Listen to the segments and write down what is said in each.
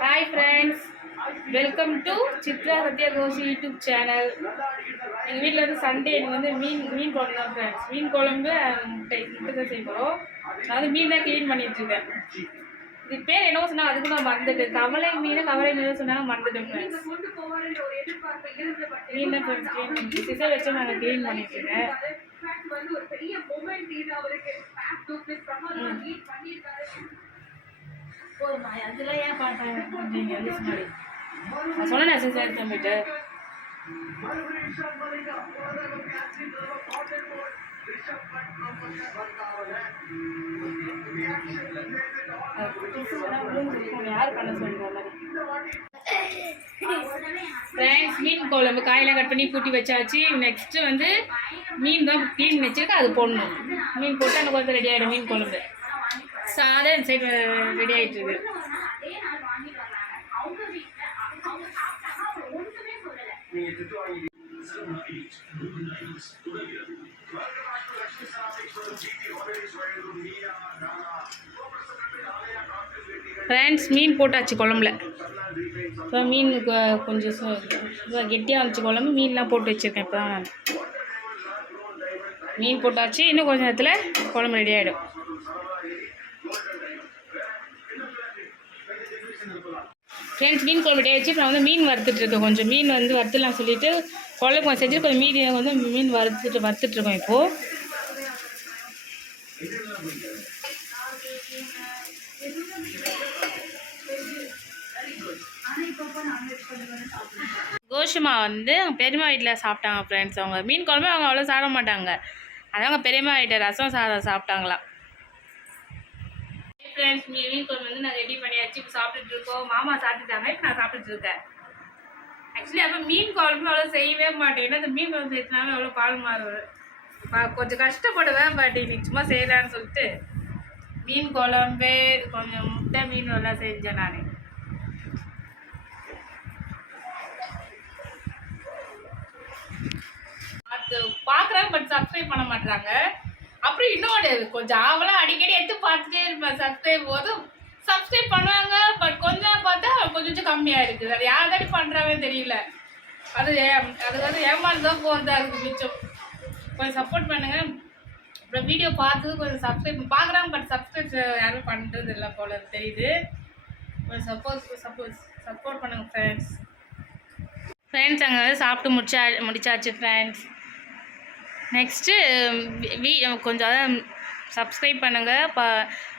Hi friends, welcome to Chitra Satya Goshi YouTube channel. எங்கள் வீட்டில் வந்து சண்டே எனக்கு வந்து மீன் குழம்பு தான் ஃப்ரெண்ட்ஸ். மீன் குழம்பு முட்டை தான் செய்ய போகிறோம். நான் வந்து மீன் தான் க்ளீன் பண்ணிட்டுருக்கேன். இது பேர் என்ன சொன்னால் அதுக்கு நான் மறந்துட்டேன். கவலை மீன் சொன்னாங்க, மறந்துட்டேன் ஃப்ரெண்ட்ஸ். மீன் தான் ஃப்ரெண்ட்ஸ் க்ளீன் பண்ணி சிசை வச்சு நாங்கள் க்ளீன் பண்ணிட்டுருக்கேன். அதெல்லாம் ஏன் பாட்டேன் நான் சொன்னேன் சிசை தம்பிட்டு. யார் பண்ண சொல்ற ஃப்ரெண்ட்ஸ், மீன் குழம்பு காயெல்லாம் கட் பண்ணி கூட்டி வச்சாச்சு. நெக்ஸ்ட் வந்து மீன் தான் க்ளீன் வச்சிருக்கேன், அது போடணும். மீன் போட்டு எனக்கு கொஞ்சம் ரெடி ஆகிடும். மீன் குழம்பு சாதம் சைடு ரெடி ஆகிட்டு இருக்கு. ஃப்ரெண்ட்ஸ், மீன் போட்டாச்சு குழம்புல. இப்போ மீன் கொஞ்சம் கெட்டியாக இருந்துச்சு குழம்பு. மீன்லாம் போட்டு வச்சுருக்கேன். இப்போ தான் நான் மீன் போட்டாச்சு. இன்னும் கொஞ்சம் நேரத்தில் குழம்பு ரெடி ஆகிடும். ஃப்ரெண்ட்ஸ், மீன் குழம்பு ரெடி ஆகிடுச்சு. நான் வந்து மீன் வறுத்துட்ருக்கேன். கொஞ்சம் மீன் வந்து வறுத்துலாம் சொல்லிவிட்டு குழம்பு கொஞ்சம் செஞ்சு கொஞ்சம் மீதி வந்து மீன் வறுத்துட்ருக்கோம் இப்போது. கோஷிமா வந்து அவங்க பெரியம்மா வீட்டில் சாப்பிட்டாங்க ஃப்ரெண்ட்ஸ். அவங்க மீன் குழம்பு அவங்க அவ்வளோ சாப்பிட மாட்டாங்க. அதான் அவங்க பெரியம்மா வீட்டை ரசம் சாதம் சாப்பிட்டாங்களாம். ஃப்ரெண்ட்ஸ், மீன் குழம்பு வந்து நான் ரெடி பண்ணியாச்சு. இப்போ சாப்பிட்டுட்டு இருக்கோம். மாமா சாப்பிட்டுட்டாங்க, இப்போ நான் சாப்பிட்டுட்டு இருக்கேன். ஆக்சுவலி அப்போ மீன் குழம்பு அவ்வளோ செய்யவே மாட்டேன். ஏன்னா இந்த மீன் குழம்பு செய்யறதுனால அவ்வளோ பால் மாறுவேன். கொஞ்சம் கஷ்டப்படுவேன். பட் இன்னைக்கு சும்மா செய்யலான்னு சொல்லிட்டு மீன் குழம்பு கொஞ்சம் முட்டை மீன் எல்லாம் செஞ்சேன் நான். அது பார்க்குறாங்க, பட் சப்ஸ்கிரைப் பண்ண மாட்டாங்க. அப்புறம் இன்னொன்று கொஞ்சம் ஆவலாம் அடிக்கடி எடுத்து பார்த்துட்டே இருப்பேன். சப்ஸ்கிரைப் பண்ணுவாங்க, பட் கொஞ்சம் பார்த்தா கொஞ்சம் கம்மியாக இருக்குது. அது யார்தாடி பண்ணுறாங்கன்னு தெரியல. அது வந்து ஏமாந்து தான் போகிறதா இருக்குது மிச்சம். கொஞ்சம் சப்போர்ட் பண்ணுங்கள். அப்புறம் வீடியோ பார்த்து கொஞ்சம் சப்ஸ்கிரைப் பார்க்குறாங்க, பட் சப்ஸ்கிரைப் யாரும் பண்ணுறது இல்லை போல தெரியுது. கொஞ்சம் சப்போர்ட் பண்ணுங்கள் ஃப்ரெண்ட்ஸ். அங்கே வந்து சாப்பிட்டு முடிச்சாச்சு ஃப்ரெண்ட்ஸ். நெக்ஸ்ட்டு கொஞ்சம் சப்ஸ்கிரைப் பண்ணுங்கள்,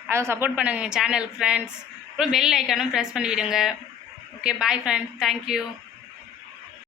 அதை சப்போர்ட் பண்ணுங்கள் சேனல் ஃப்ரெண்ட்ஸ். அப்புறம் பெல் ஐக்கானும் ப்ரெஸ் பண்ணிவிடுங்க. Okay, bye friends, thank you.